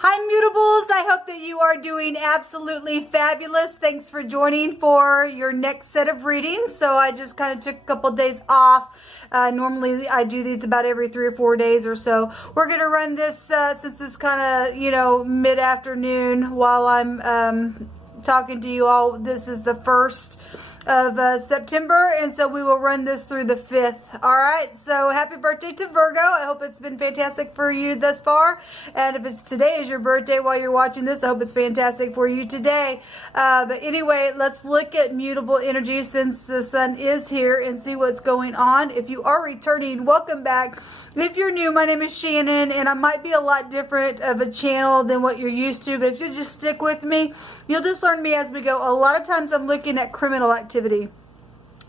Hi Mutables, I hope that you are doing absolutely fabulous. Thanks for joining for your next set of readings. So I just kind of took a couple days off. Normally I do these about every 3 or 4 days or so. We're going to run this since it's kind of, mid-afternoon while I'm talking to you all. This is the 1st of September, and so we will run this through the 5th. All right, so happy birthday to Virgo. I hope it's been fantastic for you thus far, and if today is your birthday while you're watching this, I hope it's fantastic for you today. But anyway, let's look at mutable energy since the sun is here and see what's going on. If you are returning, welcome back. If you're new, my name is Shannon, and I might be a lot different of a channel than what you're used to, but if you just stick with me, you'll just learn me as we go. A lot of times I'm looking at criminal activity.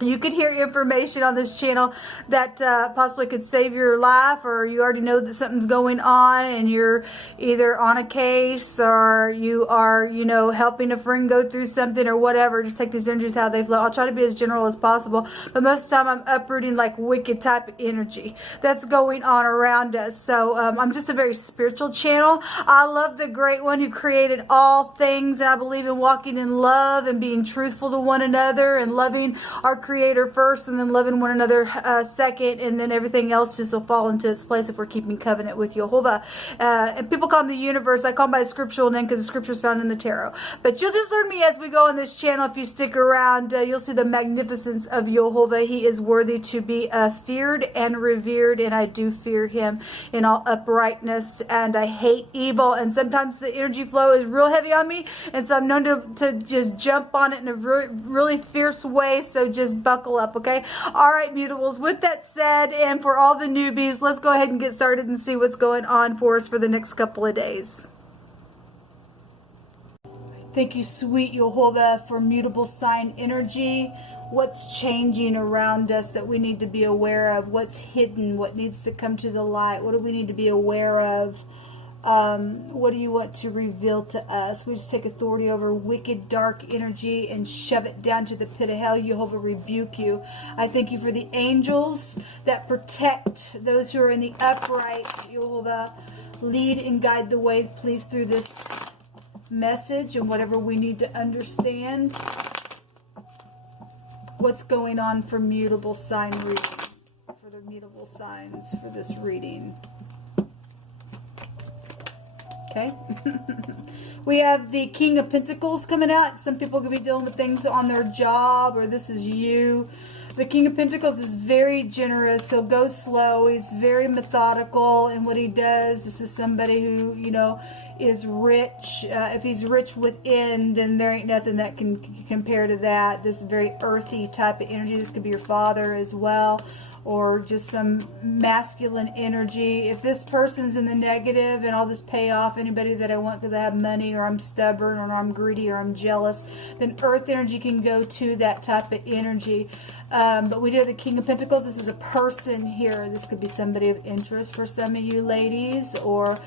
You could hear information on this channel that possibly could save your life, or you already know that something's going on and you're either on a case or you are, helping a friend go through something or whatever. Just take these energies how they flow. I'll try to be as general as possible, but most of the time I'm uprooting like wicked type of energy that's going on around us. So I'm just a very spiritual channel. I love the great one who created all things, and I believe in walking in love and being truthful to one another and loving our Creator first, and then loving one another second, and then everything else just will fall into its place if we're keeping covenant with Jehovah. And people call him the universe. I call him by a scriptural name because the scripture is found in the tarot. But you'll just learn me as we go on this channel. If you stick around, you'll see the magnificence of Jehovah. He is worthy to be feared and revered, and I do fear him in all uprightness, and I hate evil. And sometimes the energy flow is real heavy on me, and so I'm known to just jump on it in a really fierce way. So just buckle up, okay? All right, mutables, with that said, and for all the newbies, let's go ahead and get started and see what's going on for us for the next couple of days. Thank you, sweet Jehovah, for mutable sign energy. What's changing around us that we need to be aware of? What's hidden? What needs to come to the light? What do we need to be aware of? What do you want to reveal to us? We just take authority over wicked dark energy and shove it down to the pit of hell. Jehovah rebuke you. I thank you for the angels that protect those who are in the upright. Jehovah, lead and guide the way, please, through this message and whatever we need to understand. What's going on for mutable sign reading? For the mutable signs for this reading. Okay. We have the King of Pentacles coming out. Some people could be dealing with things on their job, or this is you. The King of Pentacles is very generous. He'll go slow. He's very methodical in what he does. This is somebody who, is rich. If he's rich within, then there ain't nothing that can compare to that. This is very earthy type of energy. This could be your father as well, or just some masculine energy. If this person's in the negative and I'll just pay off anybody that I want because I have money, or I'm stubborn, or I'm greedy, or I'm jealous, then earth energy can go to that type of energy. But we do have the King of Pentacles. This is a person here. This could be somebody of interest for some of you ladies, or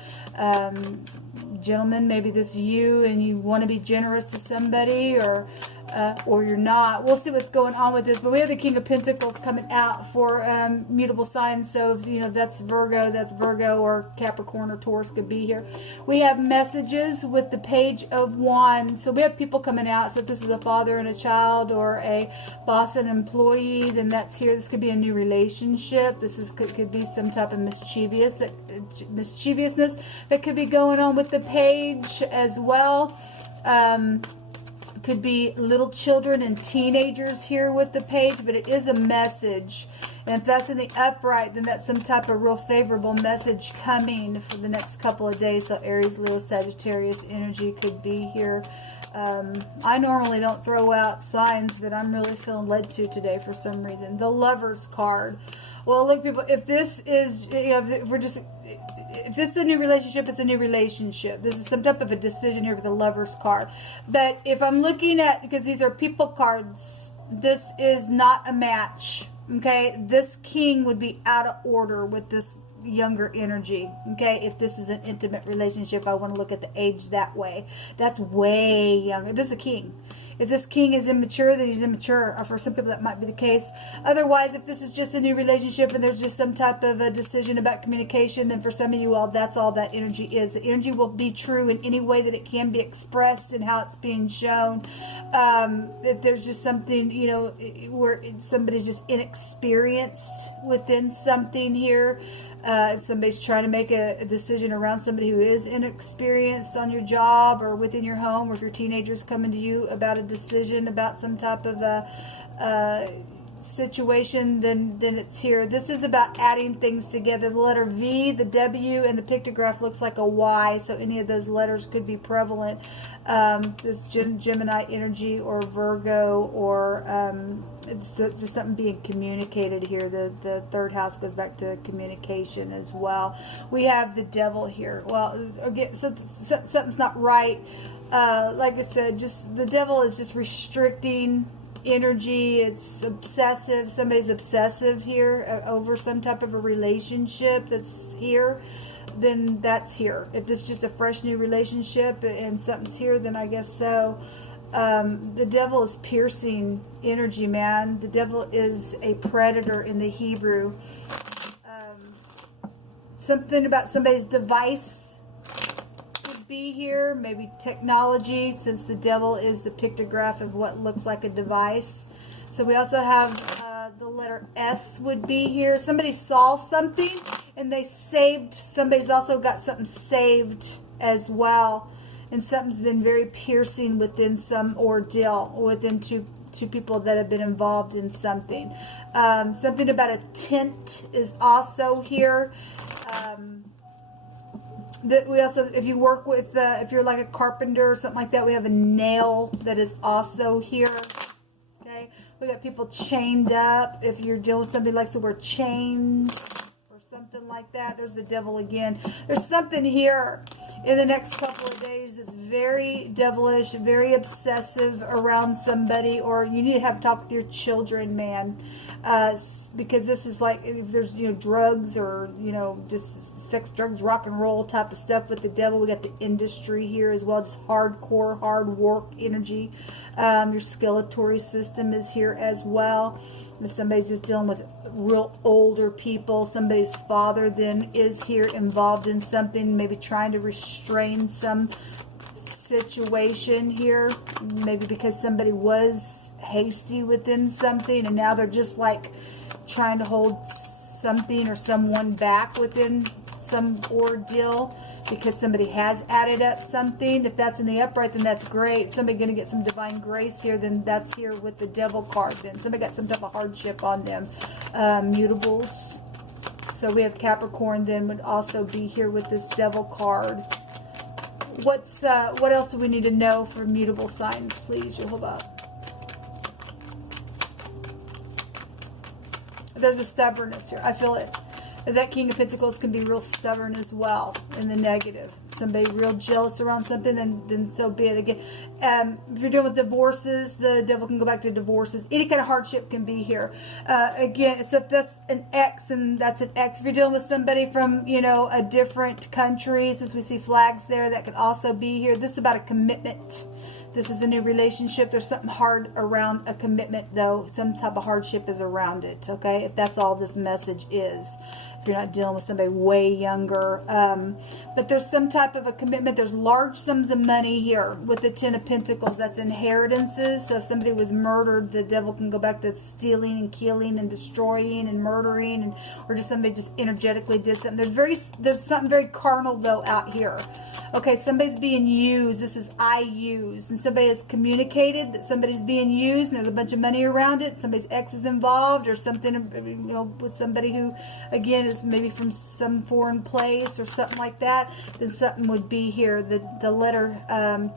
gentlemen, maybe this is you and you want to be generous to somebody, or you're not. We'll see what's going on with this. But we have the King of Pentacles coming out for mutable signs. So if that's Virgo, or Capricorn or Taurus could be here. We have messages with the Page of Wands. So we have people coming out. So if this is a father and a child, or a boss and employee, then that's here. This could be a new relationship. This could be some type of mischievousness that could be going on with the Page as well. Could be little children and teenagers here with the Page, but it is a message. And if that's in the upright, then that's some type of real favorable message coming for the next couple of days. So Aries, Leo, Sagittarius energy could be here. I normally don't throw out signs, but I'm really feeling led to today for some reason. The Lover's card. Well, look, people, if this is, if this is a new relationship, it's a new relationship. This is some type of a decision here with the Lover's card. But if I'm looking at, because these are people cards, this is not a match. Okay, this king would be out of order with this younger energy. Okay, if this is an intimate relationship, I want to look at the age that way. That's way younger. This is a king. If this king is immature, then he's immature. Or for some people, that might be the case. Otherwise, if this is just a new relationship and there's just some type of a decision about communication, then for some of you all, that's all that energy is. The energy will be true in any way that it can be expressed and how it's being shown. If there's just something, you know, where somebody's just inexperienced within something here. Somebody's trying to make a decision around somebody who is inexperienced on your job or within your home, or if your teenager's coming to you about a decision about some type of a situation, then it's here. This is about adding things together. The letter V, the W, and the pictograph looks like a Y, so any of those letters could be prevalent. This Gemini energy or Virgo, or it's just something being communicated here. The third house goes back to communication as well. We have the devil here. Well, again, so something's not right. Like I said, just the devil is just restricting energy. It's obsessive. Somebody's obsessive here over some type of a relationship that's here. Then that's here. If this is just a fresh new relationship and something's here, then I guess so. The devil is piercing energy, man. The devil is a predator in the Hebrew. Something about somebody's device could be here. Maybe technology, since the devil is the pictograph of what looks like a device. So we also have the letter S would be here. Somebody saw something and they saved. Somebody's also got something saved as well. And something's been very piercing within some ordeal within two people that have been involved in something. Something about a tent is also here. That we also, if you work with, if you're like a carpenter or something like that, we have a nail that is also here. Okay, we got people chained up. If you're dealing with somebody who likes to wear chains or something like that, there's the devil again. There's something here in the next couple of days that's very devilish, very obsessive around somebody, or you need to have a talk with your children, man. Because this is like, if there's, you know, drugs or, you know, just sex, drugs, rock and roll type of stuff with the devil. We got the industry here as well, just hardcore, hard work energy. Your skeletal system is here as well. If somebody's just dealing with real older people, somebody's father then is here involved in something, maybe trying to restrain some situation here, maybe because somebody was hasty within something and now they're just like trying to hold something or someone back within some ordeal because somebody has added up something. If that's in the upright, then that's great. Somebody going to get some divine grace here, then that's here with the devil card. Then somebody got some type of hardship on them. Mutables. So we have Capricorn then would also be here with this devil card. What else do we need to know for mutable signs, please, Jehovah? There's a stubbornness here. I feel it. That King of Pentacles can be real stubborn as well in the negative. Somebody real jealous around something, then so be it. Again, if you're dealing with divorces, the devil can go back to divorces. Any kind of hardship can be here. Again, so if that's an X, and that's an X. If you're dealing with somebody from, you know, a different country, since we see flags there, that could also be here. This is about a commitment. This is a new relationship. There's something hard around a commitment, though. Some type of hardship is around it, okay? If that's all this message is. If you're not dealing with somebody way younger. But there's some type of a commitment. There's large sums of money here with the Ten of Pentacles. That's inheritances. So if somebody was murdered, the devil can go back to stealing and killing and destroying and murdering, and or just somebody just energetically did something. There's something very carnal, though, out here. Okay, somebody's being used. This is I use. And somebody has communicated that somebody's being used and there's a bunch of money around it. Somebody's ex is involved or something, you know, with somebody who, again, is maybe from some foreign place or something like that. Then something would be here. The letter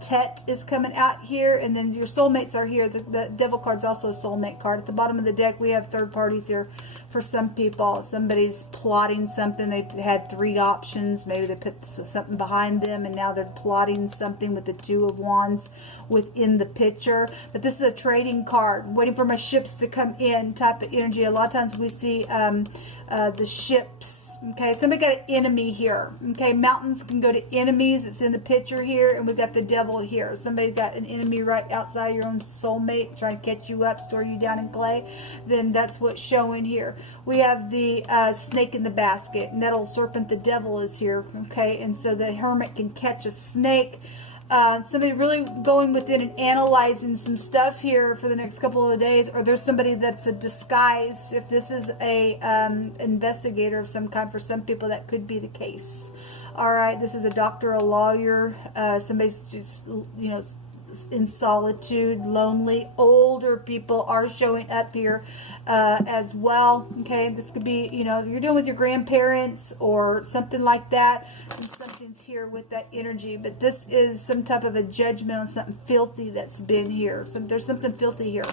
Tet is coming out here, and then your soulmates are here. The devil card's also a soulmate card. At the bottom of the deck, we have third parties here. For some people, somebody's plotting something. They had 3 options. Maybe they put something behind them and now they're plotting something with the 2 of Wands within the picture. But this is a trading card. Waiting for my ships to come in type of energy. A lot of times we see the ships. Okay, somebody got an enemy here. Okay, mountains can go to enemies. It's in the picture here, and we've got the devil here. Somebody got an enemy right outside your own soulmate trying to catch you up, store you down in clay. Then that's what's showing here. We have the snake in the basket. Nettle serpent, the devil is here. Okay, and so the hermit can catch a snake. Somebody really going within and analyzing some stuff here for the next couple of days, or there's somebody that's a disguise. If this is a investigator of some kind, for some people that could be the case. All right, this is a doctor, a lawyer, somebody's just, you know, in solitude, lonely. Older people are showing up here as well. Okay, this could be, you know, you're dealing with your grandparents or something like that, and something's here with that energy. But this is some type of a judgment on something filthy that's been here. So there's something filthy here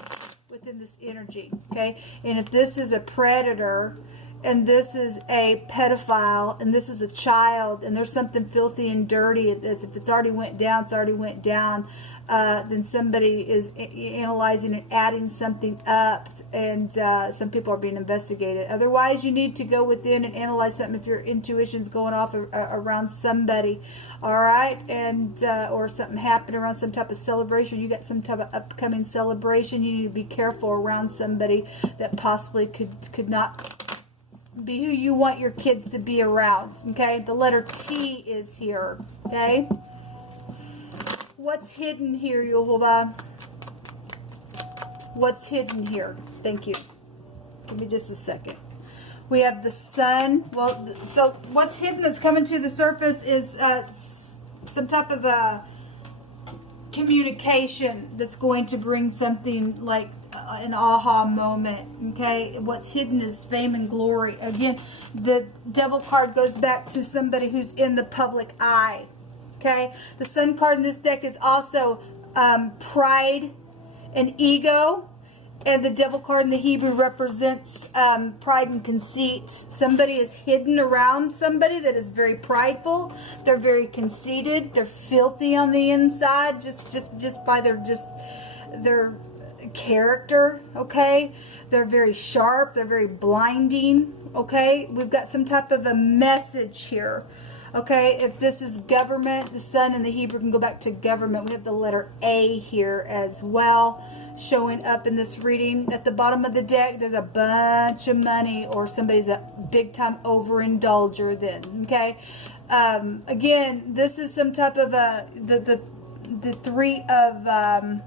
within this energy. Okay, and if this is a predator, and this is a pedophile, and this is a child, and there's something filthy and dirty, if it's already went down, it's already went down. Then somebody is analyzing and adding something up, and some people are being investigated. Otherwise, you need to go within and analyze something if your intuition's going off around somebody, all right, and or something happened around some type of celebration. You got some type of upcoming celebration. You need to be careful around somebody that possibly could not be who you want your kids to be around. Okay, the letter T is here. Okay. What's hidden here, Yehovah? What's hidden here? Thank you. Give me just a second. We have the sun. Well, so what's hidden that's coming to the surface is some type of a communication that's going to bring something like an aha moment. Okay, what's hidden is fame and glory. Again, the devil card goes back to somebody who's in the public eye. Okay, the sun card in this deck is also pride and ego, and the devil card in the Hebrew represents pride and conceit. Somebody is hidden around somebody that is very prideful. They're very conceited. They're filthy on the inside, just by their character. Okay, they're very sharp. They're very blinding. Okay, we've got some type of a message here. Okay, if this is government, the sun in the Hebrew can go back to government. We have the letter A here as well, showing up in this reading. At the bottom of the deck, there's a bunch of money, or somebody's a big-time overindulger then, okay? Again, this is some type of the three of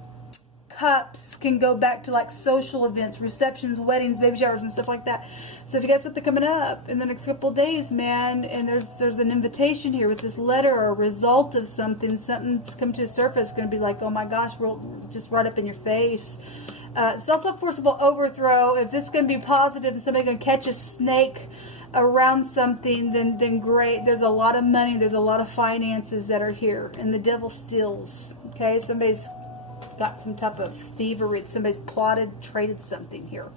cups can go back to like social events, receptions, weddings, baby showers, and stuff like that. So if you got something coming up in the next couple of days, man, and there's an invitation here with this letter or a result of something's come to the surface, it's going to be like, oh my gosh, we're just right up in your face. It's also a forcible overthrow. If this is going to be positive and somebody's going to catch a snake around something, then great. There's a lot of money, there's a lot of finances that are here, and the devil steals. Okay, somebody's got some type of thievery. Somebody's plotted, traded something here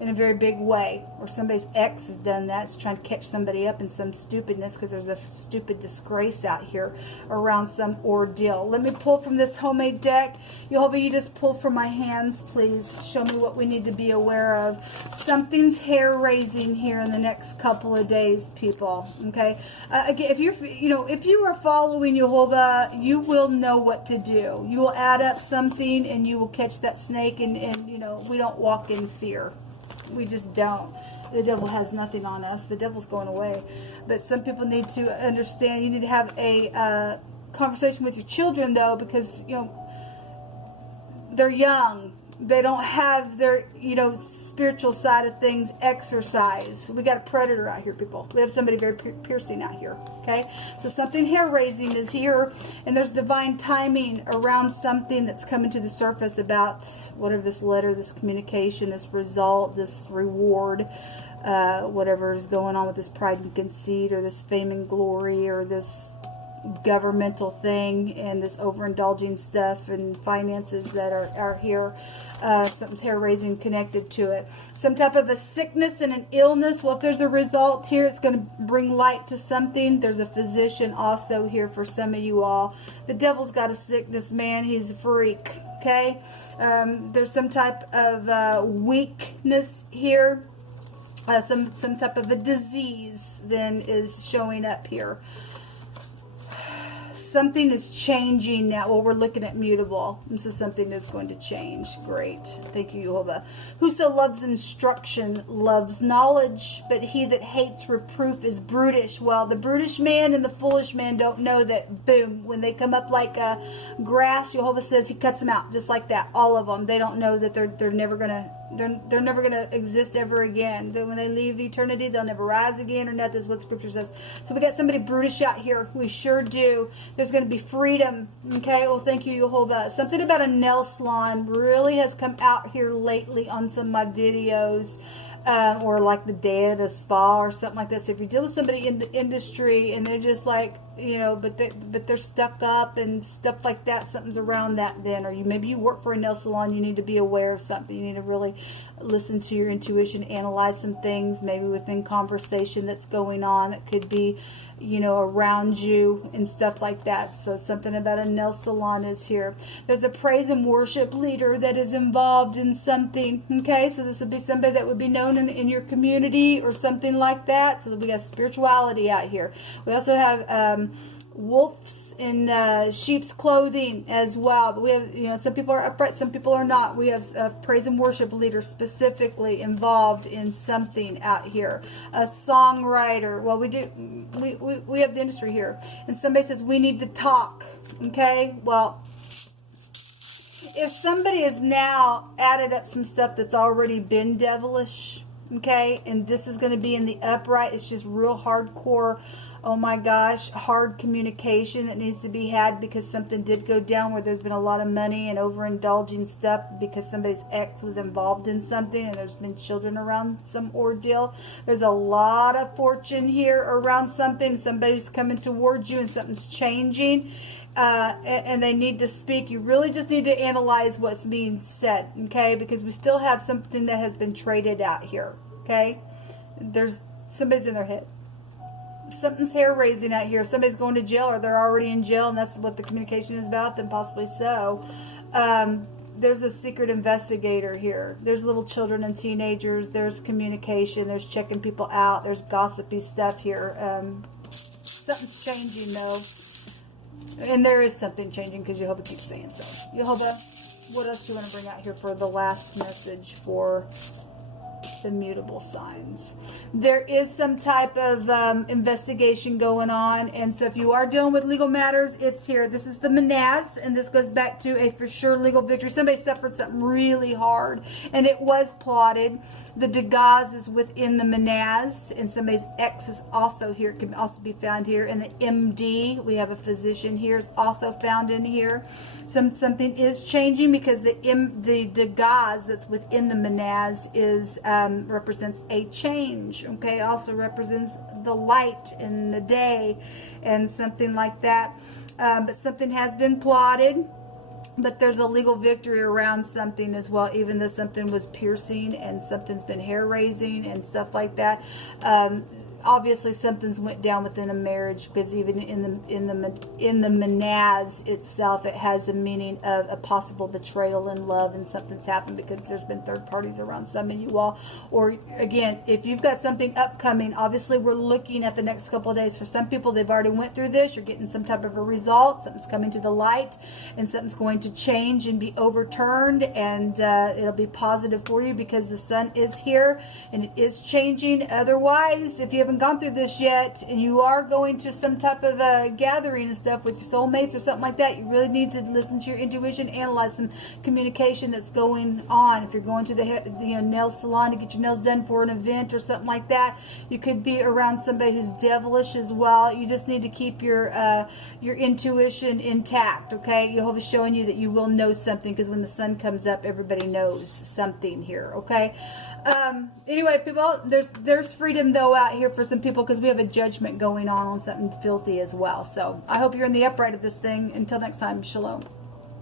in a very big way, or somebody's ex has done that. It's trying to catch somebody up in some stupidness because there's a stupid disgrace out here around some ordeal. Let me pull from this homemade deck. Yehovah, you just pull from my hands, please. Show me what we need to be aware of. Something's hair-raising here in the next couple of days, people. Okay. Again, if you are following Yehovah, you will know what to do. You will add up something, and you will catch that snake. And we don't walk in fear. We just don't. The devil has nothing on us. The devil's going away. But some people need to understand. You need to have a conversation with your children, though, because they're young. They don't have their spiritual side of things exercised. We got a predator out here, people. We have somebody very piercing out here. Okay, so something hair-raising is here, and there's divine timing around something that's coming to the surface about whatever this letter, this communication, this result, this reward, whatever is going on with this pride and conceit, or this fame and glory, or this governmental thing, and this overindulging stuff and finances that are here. Something's hair-raising connected to it. Some type of a sickness and an illness. Well, if there's a result here, it's going to bring light to something. There's a physician also here for some of you all. The devil's got a sickness, man. He's a freak, okay? There's some type of weakness here. some type of a disease then is showing up here. Something is changing now. Well, we're looking at mutable. This is something that's going to change. Great. Thank you, Jehovah. Whoso loves instruction loves knowledge, but he that hates reproof is brutish. Well, the brutish man and the foolish man don't know that, boom, when they come up like grass, Jehovah says he cuts them out just like that. All of them. They don't know that they're never gonna exist ever again. That when they leave eternity, they'll never rise again or nothing. Is what Scripture says. So we got somebody brutish out here. We sure do. There's going to be freedom. Okay, well, thank you, Jehovah. Something about a nail salon really has come out here lately on some of my videos, or like the day at a spa or something like that. So if you deal with somebody in the industry and they're just like, you know, but they're stuck up and stuff like that, something's around that then. Or maybe you work for a nail salon, you need to be aware of something. You need to really listen to your intuition, analyze some things, maybe within conversation that's going on that could be, you know, around you and stuff like that. So something about a nail salon is here. There's a praise and worship leader that is involved in something. Okay, so this would be somebody that would be known in your community or something like that. So that we got spirituality out here. We also have wolves in sheep's clothing as well. But we have, you know, some people are upright, some people are not. We have a praise and worship leader specifically involved in something out here. A songwriter. Well, we have the industry here. And somebody says we need to talk. Okay, well, if somebody has now added up some stuff that's already been devilish, okay, and this is going to be in the upright, it's just real hardcore, oh my gosh, hard communication that needs to be had because something did go down where there's been a lot of money and overindulging stuff because somebody's ex was involved in something and there's been children around some ordeal. There's a lot of fortune here around something. Somebody's coming towards you and something's changing. And they need to speak. You really just need to analyze what's being said, okay? Because we still have something that has been traded out here, okay? Somebody's in their head. Something's hair raising out here. Somebody's going to jail or they're already in jail and that's what the communication is about, then possibly so. There's a secret investigator here. There's little children and teenagers. There's communication. There's checking people out. There's gossipy stuff here. Something's changing though. And there is something changing because Jehovah keeps saying so. Jehovah, what else do you want to bring out here for the last message for the mutable signs? There is some type of investigation going on, and so if you are dealing with legal matters, it's here. This is the Menaz, and this goes back to a for sure legal victory. Somebody suffered something really hard, and it was plotted. The Degas is within the Menaz, and somebody's ex is also here, can also be found here. And the MD, we have a physician here, is also found in here. Something is changing because the Degas that's within the Menaz is represents a change. Okay, it also represents the light in the day and something like that. But something has been plotted. But there's a legal victory around something as well, even though something was piercing and something's been hair raising and stuff like that. Obviously, something's went down within a marriage because even in the Menaz itself, it has a meaning of a possible betrayal in love and something's happened because there's been third parties around some of you all. Or again, if you've got something upcoming, obviously we're looking at the next couple of days. For some people, they've already went through this. You're getting some type of a result. Something's coming to the light, and something's going to change and be overturned, and it'll be positive for you because the sun is here and it is changing. Otherwise, if you haven't gone through this yet and you are going to some type of a gathering and stuff with your soulmates or something like that, you really need to listen to your intuition, analyze some communication that's going on. If you're going to the nail salon to get your nails done for an event or something like that, you could be around somebody who's devilish as well. You just need to keep your intuition intact, okay? Jehovah's showing you that you will know something because when the sun comes up, everybody knows something here, okay? Anyway, people, there's freedom though out here for some people because we have a judgment going on something filthy as well. So I hope you're in the upright of this thing. Until next time, shalom.